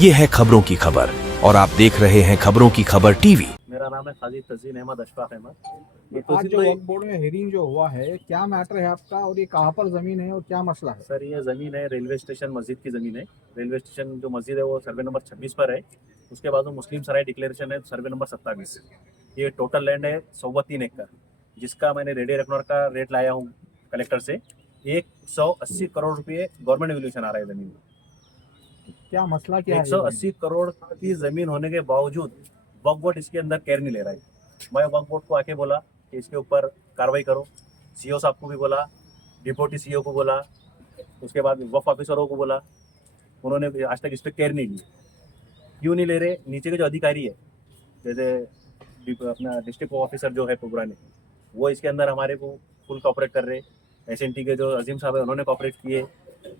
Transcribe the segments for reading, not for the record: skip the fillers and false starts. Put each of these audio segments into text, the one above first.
ये है खबरों की खबर और आप देख रहे हैं खबरों की खबर टीवी। मेरा नाम है खालिद तज़ीन अहमद अशफाक अहमद। आज जो वक्फ बोर्ड में हियरिंग जो हुआ है, क्या मैटर है आपका और ये कहाँ पर जमीन है और क्या मसला है? सर, ये ज़मीन है रेलवे स्टेशन मस्जिद की ज़मीन है। रेलवे स्टेशन जो मस्जिद है वो सर्वे नंबर 26 पर है। उसके बाद वो मुस्लिम सराय डिक्लेरेशन है सर्वे नंबर 27। ये टोटल लैंड है 103 एकड़, जिसका मैंने रेडी रेकनर का रेट लाया हूँ कलेक्टर से। 180 करोड़ रुपये गवर्नमेंट वैल्यूएशन आ रहा है ज़मीन में। क्या मसला क्या है? 180 करोड़ की ज़मीन होने के बावजूद वक्फ बोर्ड इसके अंदर केयर नहीं ले रहा है। मैं वक्फ बोर्ड को आके बोला कि इसके ऊपर कार्रवाई करो। सीओ साहब को भी बोला, डिप्टी सीओ को बोला, उसके बाद वक्फ ऑफिसरों को बोला। उन्होंने आज तक इस पर केयर नहीं ली। क्यों नहीं ले रहे? नीचे के जो अधिकारी है, जैसे अपना डिस्ट्रिक्ट ऑफिसर जो है पुराने, वो इसके अंदर हमारे को फुल कॉपरेट कर रहे। एसएनटी के जो अजीम साहब है उन्होंने कॉपरेट किए,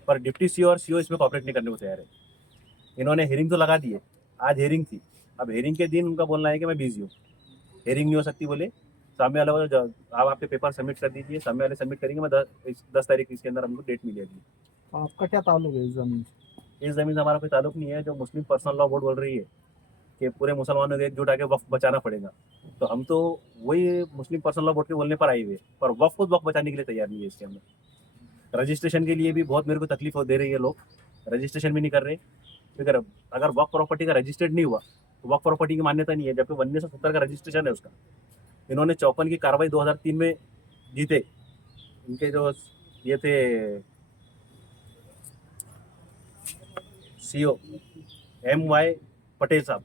पर डिप्टी सीओ और सीओ इसमें कॉपरेट नहीं करने को तैयार है। इन्होंने हेयरिंग तो लगा दी है, आज हेयरिंग थी। अब हेयरिंग के दिन उनका बोलना है कि मैं बिजी हूँ, हेयरिंग नहीं हो सकती बोले। सामने वाले को आप आपके पेपर सबमिट कर दीजिए, सामने वाले सबमिट करेंगे। मैं 10 तारीख इसके अंदर हमको डेट मिलेगी। तो आपका क्या ताल्लुक है इस जमीन से? इस ज़मीन से हमारा कोई ताल्लुक नहीं है। जो मुस्लिम पर्सनल लॉ बोर्ड बोल रही है कि पूरे मुसलमानों को एकजुट आके वक्फ बचाना पड़ेगा, तो हम तो वही मुस्लिम पर्सनल लॉ बोर्ड के बोलने पर आए हुए, पर वक्फ खुद वक्फ बचाने के लिए तैयार नहीं है। इसके अंदर रजिस्ट्रेशन के लिए भी बहुत मेरे को तकलीफ दे रही है। लोग रजिस्ट्रेशन भी नहीं कर रहे, क्योंकि अगर वक्फ प्रॉपर्टी का रजिस्टर्ड नहीं हुआ तो वक्फ प्रॉपर्टी की मान्यता नहीं है, जबकि 1970 का रजिस्ट्रेशन है उसका। इन्होंने 54 की कार्रवाई 2003 में जीते। इनके जो ये थे सीओ MY पटेल साहब,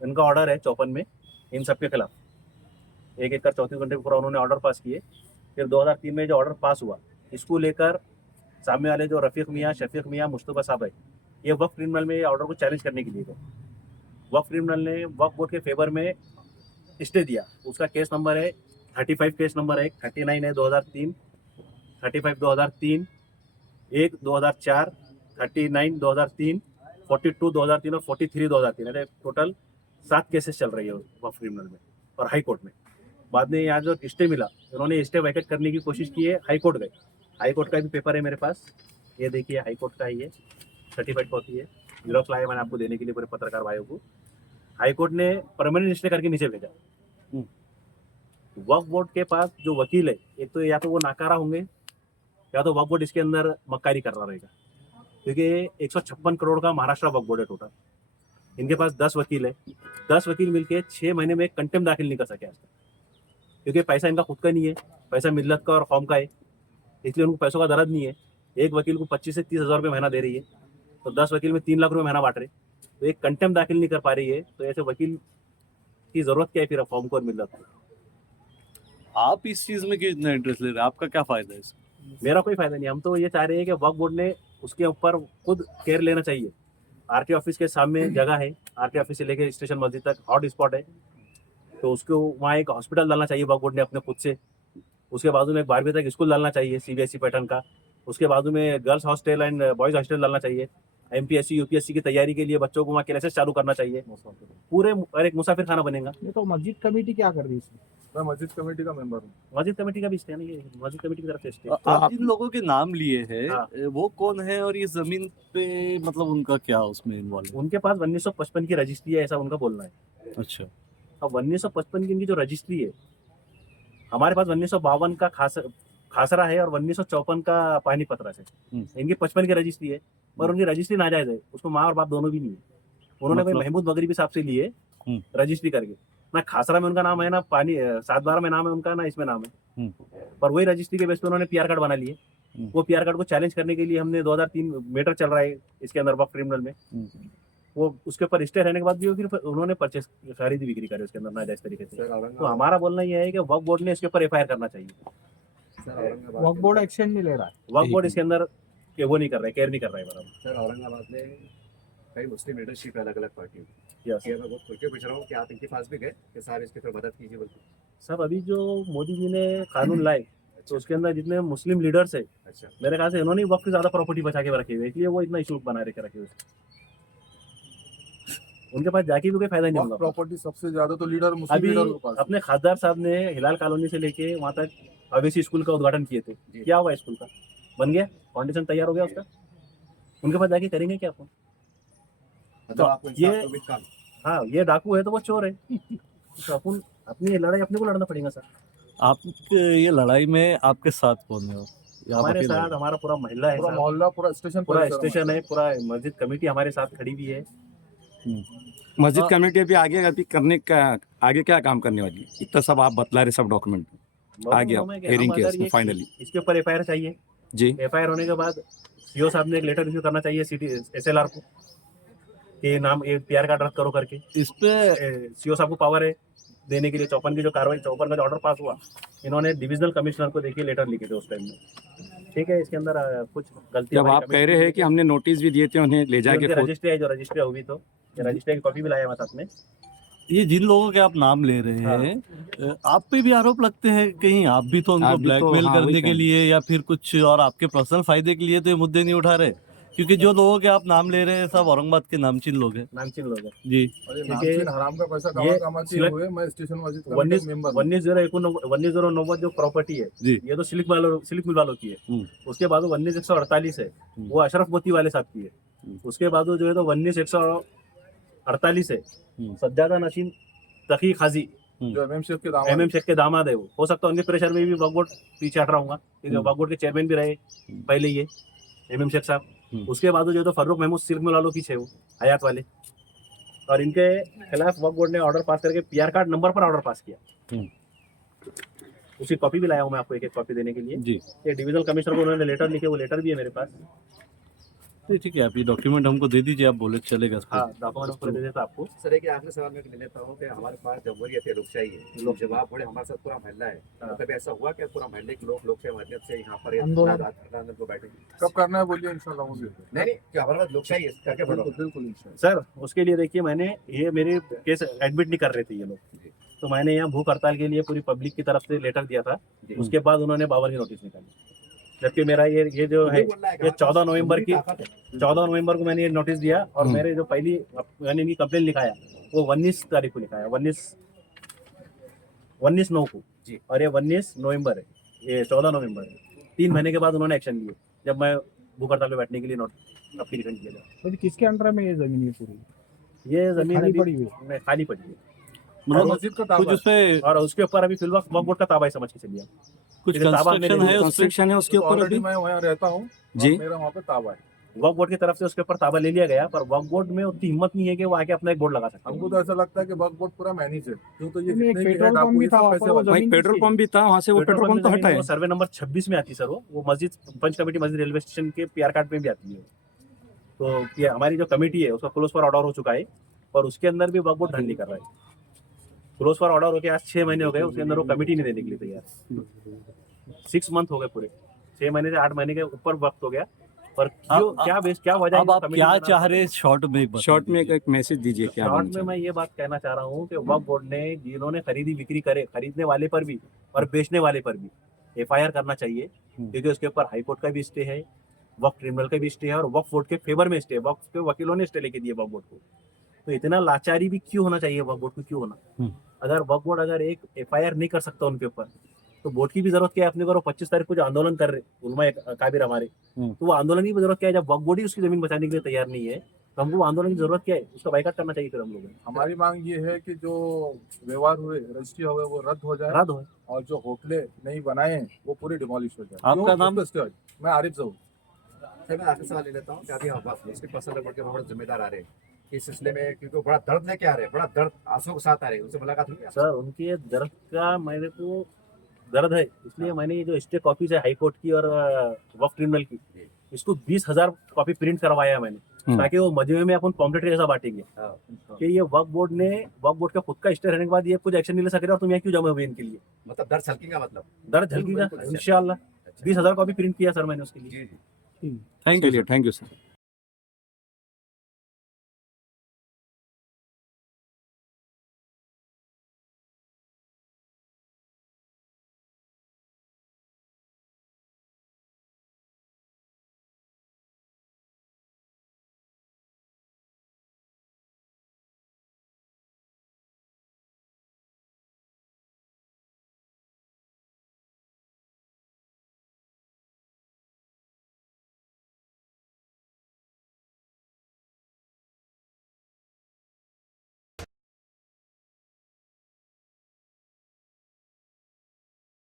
इनका ऑर्डर है 54 में इन सब के खिलाफ। 1 एकड़ 34 घंटे पूरा उन्होंने ऑर्डर पास किए। फिर 2003 में जो ऑर्डर पास हुआ, इसको लेकर सामने वाले जो रफ़ीक मियाँ, शफीक मियाँ, मुस्तफ़ा साहब है, ये वक्फ ट्रिब्यूनल में ऑर्डर को चैलेंज करने के लिए थे। वक्फ ट्रिब्यूनल ने वक्फ बोर्ड के फेवर में स्टे दिया। उसका केस नंबर है 35, केस नंबर है 39 है 2003, 35 2003, 1 2004, 39 2003, 42 2003 और 43 2003। अरे टोटल 7 केसेस चल रही है वक्फ ट्रिब्यूनल में और हाई कोर्ट में। बाद में यहाँ जो स्टे मिला, उन्होंने स्टे वैकेट करने की कोशिश की है, हाई कोर्ट गए। हाई कोर्ट का भी पेपर है मेरे पास, ये देखिए हाई कोर्ट का ही है, सर्टिफाइड कॉपी है, जीरोक्स लाया मैंने आपको देने के लिए पूरे पत्रकार भाइयों को। हाई कोर्ट ने परमानेंट स्टे करके नीचे भेजा। वक्फ बोर्ड के पास जो वकील है, एक तो या तो वो नाकारा होंगे या तो वक्फ बोर्ड इसके अंदर मक्कारी कर रहा रहेगा, क्योंकि 156 करोड़ का महाराष्ट्र वक्फ बोर्ड है टोटल। इनके पास 10 वकील है, 10 वकील मिलके 6 महीने में कंटेम्प्ट दाखिल नहीं कर सके आज तक, क्योंकि पैसा इनका खुद का नहीं है, पैसा मिल्लत का और कौम का है, इसलिए उनको पैसों का दर्द नहीं है। एक वकील को 25 से 30 हज़ार रुपये महीना दे रही है, तो 10 वकील में 3 लाख रुपये महीना बांट रहे, तो एक कंटेम्प्ट दाखिल नहीं कर पा रही है। तो ऐसे वकील की जरूरत क्या है फिर कौम को और मिल्लत को? आप इस चीज में क्यों इतना इंटरेस्ट ले रहे हैं? आपका क्या फायदा है इसमें? मेरा कोई फायदा नहीं। हम तो ये चाह रहे हैं कि वक्फ बोर्ड ने उसके ऊपर खुद केयर लेना चाहिए। आरटी ऑफिस के सामने जगह है, आरटी ऑफिस से लेकर स्टेशन मस्जिद तक हॉट स्पॉट है, तो उसको वहाँ एक हॉस्पिटल डालना चाहिए वक्फ बोर्ड ने अपने खुद से। उसके बाजू में एक 12वीं तक स्कूल डालना चाहिए CBSE पैटर्न का। उसके बाजू में girls hostel and boys hostel डालना चाहिए। MPSC UPSC की तैयारी के लिए बच्चों को वहाँ क्लासेस चालू करना चाहिए पूरे, और एक मुसाफिर खाना बनेगा। ये तो मस्जिद कमेटी क्या कर रही है इसमें? मैं मस्जिद कमेटी का मेंबर हूँ। मस्जिद कमेटी का भी स्टे नहीं है, मस्जिद कमेटी की तरफ से स्टे। आप जिन लोगों के नाम लिए हाँ। हैं वो कौन है और ये जमीन पे मतलब उनका क्या उसमें इन्वॉल्व? उनके पास 1955 की रजिस्ट्री है, ऐसा उनका बोलना है। अच्छा, अब 1955 की इनकी जो रजिस्ट्री है, हमारे पास 1952 का खासरा है और 1954 का पानीपत है। इनकी 55 की रजिस्ट्री है, पर उनकी रजिस्ट्री नाजायज है, उसको माँ और बाप दोनों भी नहीं है। उन्होंने कोई मतलब? महमूद मगरिबी साहब से लिए रजिस्ट्री करके, ना खासरा में उनका नाम है, ना पानी 7/12 में नाम है उनका, ना इसमें नाम है, पर वही रजिस्ट्री के बेस पे उन्होंने PR कार्ड बना लिए। वो PR कार्ड को चैलेंज करने के लिए हमने 2003 मैटर चल रहा है इसके अंदर वक्फ ट्रिब्यूनल में, वो उसके ऊपर स्टे रहने के बाद भी फिर उन्होंने परचेस खरीदी बिक्री करी उसके अंदर नाजायज तरीके से। तो हमारा बोलना यह है कि वक्फ बोर्ड ने इसके ऊपर FIR करना चाहिए। वक्फ बोर्ड एक्शन नहीं ले रहा है। वक्फ बोर्ड इसके अंदर के वो नहीं कर रहा है, केयर नहीं कर रहा है बराबर। सर, औरंगाबाद में कई मुस्लिम लीडरशिप है अलग अलग पार्टियों की। यस मैं बहुत खुल के पूछ रहा हूँ कि आप इनके पास भी गए कि साहब इसकी फिर मदद कीजिए बोलते? सब अभी जो मोदी जी ने कानून लाए, तो उसके अंदर जितने मुस्लिम लीडर्स है, अच्छा, मेरे ख्याल से इन्होंने वक्त से ज्यादा प्रॉपर्टी बचा के रखी हुई है, इसलिए वो इतना इशू बना रखे हुए। उनके पास जाके भी कोई फायदा नहीं होगा। प्रॉपर्टी सबसे ज्यादा तो लीडर मुस्लिम अभी लीडर के पास है। अपने खासदार साहब ने हिलाल कॉलोनी से लेके वहां तक अवेसी स्कूल का उद्घाटन किए थे। क्या हुआ स्कूल का? बन गया, फाउंडेशन तैयार हो गया उसका? उनके पास जाके करेंगे क्या? मतलब आपको ये इंसाफ तो भी काम हाँ, ये डाकू है तो वो चोर है। तो अपन अपनी ये लड़ाई अपने को लड़ना पड़ेगा सर। आप ये लड़ाई में आपके साथ कौन है? या आप हमारे अकेले साथ हो? हमारा पूरा महिला है पूरा साथ, मोहल्ला पूरा स्टेशन पूरा परिसर में। स्टेशन है, पूरा मस्जिद कमेटी हमारे साथ खड़ी भी है। मस्जिद हाँ। कमेटी अभी आगे अभी करने का आगे क्या काम करने वाली है? इतना सब आप बतला रहे सब डॉक्यूमेंट आगे मालूम अब है कि हेयरिंग हम के अगर इसमें ये फाइनली इसके ऊपर एफआईआर चाहिए। जी एफआईआर होने के बाद सीओ साहब ने एक लेटर इश्यू करना चाहिए सिटी एसएलआर को कि नाम ये पीआर कार्ड रद्द करो करके। इस पे सीओ साहब को पावर है देने के लिए। चौपन की जो कार्रवाई, चौपन का जो ऑर्डर पास हुआ, इन्होंने डिविजनल कमिश्नर को देखिए लेटर लिखे थे उस टाइम में। ठीक है, इसके अंदर कुछ गलती जब आप कह रहे हैं कि हमने नोटिस भी दिए थे उन्हें ले जाके खुद रजिस्ट्री है, जो रजिस्ट्री हुई तो रजिस्ट्री की कॉपी भी लाया हुआ साथ में। ये जिन लोगों के आप नाम ले रहे हैं, आप पे भी आरोप लगते हैं कहीं आप भी तो उनको आप भी तो, ब्लैकमेल हाँ, वही करने के कहें। लिए या फिर कुछ और आपके पर्सनल फायदे के लिए तो ये मुद्दे नहीं उठा रहे? क्योंकि जो लोगों के आप नाम ले रहे हैं सब औरंगाबाद के नामचीन लोग हैं। नामचीन लोग हैं जी। और ये ठीक है, नामचीन हराम का पैसा ये कमाते सिलेक्ट- हुए मैं स्टेशन मस्जिद कमेटी का मेंबर हूं। 19,090 जो प्रॉपर्टी है जी। ये तो सिल्क मिल वालों की है। उसके बाद 19,148 है वो अशरफ मोती वाले साहब की है। उसके बाद जो है तो 19,148 है सज्जादा नशीन तकी खाजी, जो एमएम शेख के दामाद एमएम शेख के दामाद है। वो हो सकता है उनके प्रेशर में भी वक्फ बोर्ड पीछे हट रहा हूँ, क्योंकि वक्फ बोर्ड के चेयरमैन भी रहे पहले ये एमएम शेख साहब। उसके बाद जो है तो फर्रुख महमूद सिल्क मिल वालों पीछे वो हयात वाले, और इनके खिलाफ वक्फ बोर्ड ने ऑर्डर पास करके पीआर कार्ड नंबर पर ऑर्डर पास किया। उसकी कॉपी भी लाया हूँ मैं आपको, एक एक कॉपी देने के लिए। जी ये डिविजनल कमिश्नर को उन्होंने लेटर लिखे, वो लेटर भी है मेरे पास। ठीक है, आप ये डॉक्यूमेंट हमको दे दीजिए, आप बोले चलेगा इसको। हाँ, डॉक्यूमेंट पूरे दे देता आपको। सर एक आखिरी सवाल मैं ले लेता हूँ कि हमारे पास जमहूरियत है, लोकशाही है, लोग जवाब बड़े हमारे साथ पूरा महल्ला है। हाँ। कभी ऐसा हुआ कि पूरा महल्ले के लोग लोकशाही माध्यम से यहाँ पर आंदोलन को बैठे? कब करना है बोलिए, इंशाल्लाह होगी। नहीं क्या हमारे पास लोकशाही है, करके बढ़ो। बिल्कुल इंशाल्लाह। सर उसके लिए देखिए, मैंने ये मेरे केस एडमिट नहीं कर रहे थे ये लोग, तो मैंने यहाँ भूख हड़ताल के लिए पूरी पब्लिक की तरफ से लेटर दिया था। उसके बाद उन्होंने 52 की नोटिस निकाली, जबकि मेरा ये जो है ये 14 नवंबर को मैंने ये नोटिस दिया, और मेरे जो पहली मैंने इनकी कंप्लेन लिखाया वो 19 तारीख को लिखाया, 19/9 को, और ये 19 नवंबर है, ये 14 नवंबर है। 3 महीने के बाद उन्होंने एक्शन लिए, जब मैं भूख हड़ताल पे बैठने के लिए एप्लीकेशन किया था। तो किसके अंडर में ये जमीन है पूरी? ये जमीन खाली अभी पड़ी हुई है? खाली पड़ी है, मतलब मस्जिद का कुछ ताबा उस पे और उसके ऊपर अभी फिलहाल वक्फ बोर्ड का ताबा ही समझ के चलिए। कुछ लेकिन ताबा कंस्ट्रक्शन मेरे है उस पे? कंस्ट्रक्शन है उसके ऊपर ऑलरेडी अभी मैं वहाँ रहता हूँ जी। मेरा वहाँ पे ताबा है। वक्फ बोर्ड की तरफ से उसके ऊपर ताबा ले लिया गया, पर वक्फ बोर्ड में उतनी हिम्मत नहीं है कि वो आके अपना एक बोर्ड लगा सकते हमको हैं। तो ऐसा लगता है कि वक्फ बोर्ड पूरा मैनेज है, क्यों तो ये नहीं, एक जितने भी पेट्रोल है डाकू, पंप भी ये था सब वहाँ पैसे पर, वो वाले। वहीं जमीन पेट्रोल किसकी? पंप भी था, वहाँ से वो पेट्रोल पंप तो हटा है। सर्वे नंबर 26 में आती सर, वो मस्जिद पंच कमेटी मस्जिद रेलवे स्टेशन के पीआर कार्ड में भी आती है। तो ये हमारी जो कमेटी है उसका क्लोज फॉर ऑर्डर हो चुका है, और उसके अंदर भी वक्फ बोर्ड ढंग नहीं कर रहा है। क्लोज फॉर ऑर्डर हो गया, आज 6 महीने हो गए, उसके अंदर वो कमेटी नहीं देने के लिए तैयार। 6 मंथ हो गए पूरे, 6 महीने से 8 महीने के ऊपर वक्त हो गया, पर क्यों, क्या वजह है अब आप क्या चाह रहे हैं शॉर्ट में? एक बता शॉर्ट में दीजिए। एक मैसेज दीजिए क्या शॉर्ट बोलना में मैं ये बात कहना चाह रहा हूँ कि वक्फ बोर्ड ने जिन्होंने खरीदी बिक्री करे, खरीदने वाले पर भी और बेचने वाले पर भी एफआईआर करना चाहिए, क्योंकि उसके ऊपर हाई कोर्ट का भी स्टे है, वक्फ ट्रिब्यूनल का भी स्टे है, और वक्फ बोर्ड के फेवर में स्टे है। वक्फ के वकीलों ने स्टे लेके दिए वक्फ बोर्ड को। तो इतना लाचारी भी क्यों होना चाहिए वक्फ बोर्ड को, क्यों होना? अगर वक्फ बोर्ड अगर एक एफआईआर नहीं कर सकता उनके ऊपर, तो बोर्ड की भी जरूरत क्या है अपने को? 25 तारीख को जो आंदोलन कर रहे उलमा काबिर हमारे, तो वो आंदोलन की भी जरूरत क्या है? जब वक्फ बोर्ड ही उसकी जमीन बचाने के लिए तैयार नहीं है, तो हमको आंदोलन की जरूरत क्या है? उसका बाइकाट करना चाहिए फिर हम लोगों को। हमारी मांग ये है कि जो व्यवहार हुए, रजिस्ट्री हुए, वो रद्द हो जाए, रद्द हो। और जो होटलें नहीं बनाए हैं वो पूरी डिमोलिश हो जाए। आपका क्यों? नाम? उसका स्टे। मैं आरिफ जहूर। सर मैं आखिरी सवाल ले लेता हूँ कि अभी हम मुस्लिम पर्सन बोर्ड के बड़े जिम्मेदार आ रहे हैं इस सिलसिले में, क्योंकि वो बड़ा दर्द लेके आ रहे हैं, बड़ा दर्द आंसू के साथ आ रहे हैं, उनसे मुलाकात हुई है? सर उनके दर्द का मेरे को दर्द है, इसलिए मैंने ये जो स्टे कॉपीज है हाई कोर्ट की और वक्फ ट्रिब्यूनल की, इसको 20,000 कॉपी प्रिंट करवाया मैंने, ताकि वो मजमे में अपन पॉम्पलेट जैसा बांटेंगे कि ये वक्फ बोर्ड का खुद का स्टे रहने के बाद ये कुछ एक्शन नहीं ले सक रहे, और तुम यहाँ क्यों जमे हुए इनके लिए? मतलब दर्द छलकेगा, मतलब दर्द झलकेगा इंशाल्लाह। 20,000 कॉपी प्रिंट किया सर मैंने उसके लिए। Thank you. Thank you sir.